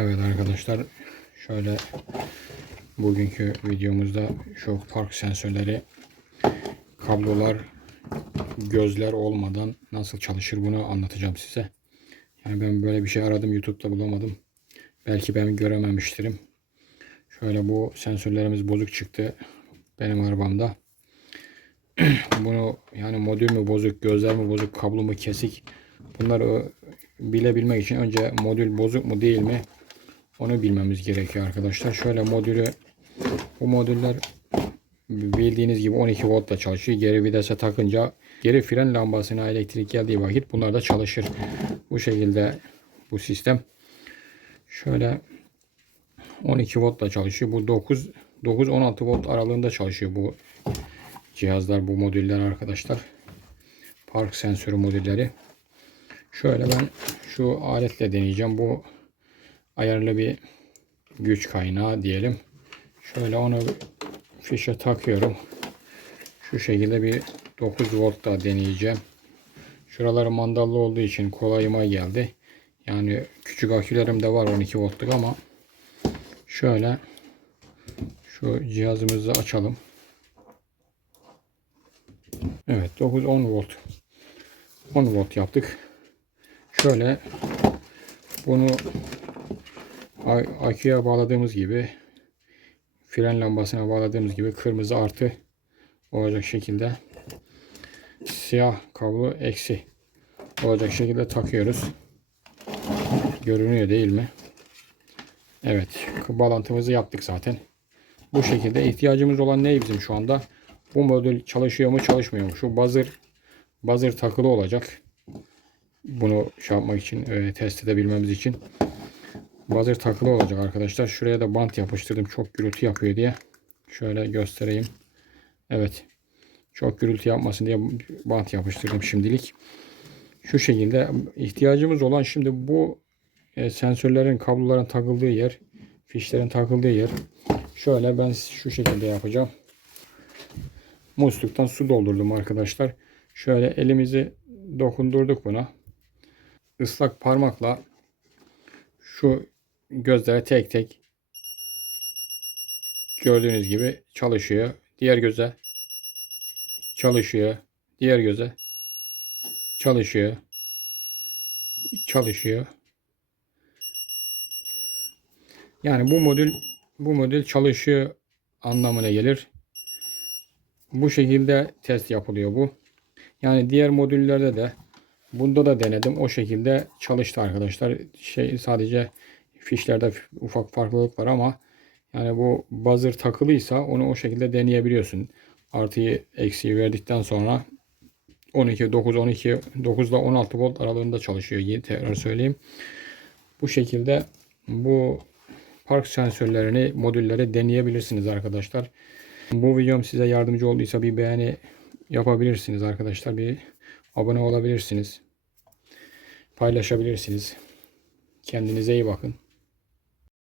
Evet arkadaşlar şöyle bugünkü videomuzda şu park sensörleri kablolar gözler olmadan nasıl çalışır bunu anlatacağım size. Yani ben böyle bir şey aradım YouTube'da bulamadım. Belki ben görememiştirim. Şöyle bu sensörlerimiz bozuk çıktı benim arabamda. Bunu yani modül mü bozuk, gözler mi bozuk, kablo mu kesik bunları bilebilmek için önce modül bozuk mu değil mi onu bilmemiz gerekiyor arkadaşlar. Şöyle modülü bu modüller bildiğiniz gibi 12 voltla çalışıyor. Geri vitese takınca geri fren lambasına elektrik geldiği vakit bunlar da çalışır. Bu şekilde bu sistem. Şöyle 12 voltla çalışıyor. Bu 9 9-16 volt aralığında çalışıyor bu cihazlar, bu modüller arkadaşlar. Park sensörü modülleri. Şöyle ben şu aletle deneyeceğim. Bu ayarlı bir güç kaynağı diyelim. Şöyle onu fişe takıyorum. Şu şekilde bir 9 volt da deneyeceğim. Şuraları mandallı olduğu için kolayıma geldi. Yani küçük akülerim de var 12 voltluk ama şöyle şu cihazımızı açalım. Evet 9-10 volt 10 volt yaptık. Şöyle bunu aküye bağladığımız gibi fren lambasına bağladığımız gibi kırmızı artı olacak şekilde siyah kablo eksi olacak şekilde takıyoruz. Görünüyor değil mi? Evet. Bağlantımızı yaptık zaten. Bu şekilde ihtiyacımız olan ne bizim şu anda? Bu modül çalışıyor mu çalışmıyor mu? Şu buzzer buzzer takılı olacak. Bunu şey yapmak için e, test edebilmemiz için buzzer takılı olacak arkadaşlar. Şuraya da bant yapıştırdım. Çok gürültü yapıyor diye. Şöyle göstereyim. Evet. Çok gürültü yapmasın diye bant yapıştırdım şimdilik. Şu şekilde ihtiyacımız olan şimdi bu e, sensörlerin kabloların takıldığı yer, fişlerin takıldığı yer. Şöyle ben şu şekilde yapacağım. Musluktan su doldurdum arkadaşlar. Şöyle elimizi dokundurduk buna. Islak parmakla şu gözlere tek tek gördüğünüz gibi çalışıyor. Diğer göze çalışıyor. Diğer göze çalışıyor. Çalışıyor. Yani bu modül bu modül çalışıyor anlamına gelir. Bu şekilde test yapılıyor bu. Yani diğer modüllerde de bunda da denedim. O şekilde çalıştı arkadaşlar. Şey sadece fişlerde ufak farklılık var ama yani bu buzzer takılıysa onu o şekilde deneyebiliyorsun. Artıyı eksiği verdikten sonra 12 9 12 9 ile 16 volt aralığında çalışıyor. Yine tekrar söyleyeyim. Bu şekilde bu park sensörlerini, modülleri deneyebilirsiniz arkadaşlar. Bu videom size yardımcı olduysa bir beğeni yapabilirsiniz arkadaşlar. Bir abone olabilirsiniz. Paylaşabilirsiniz. Kendinize iyi bakın.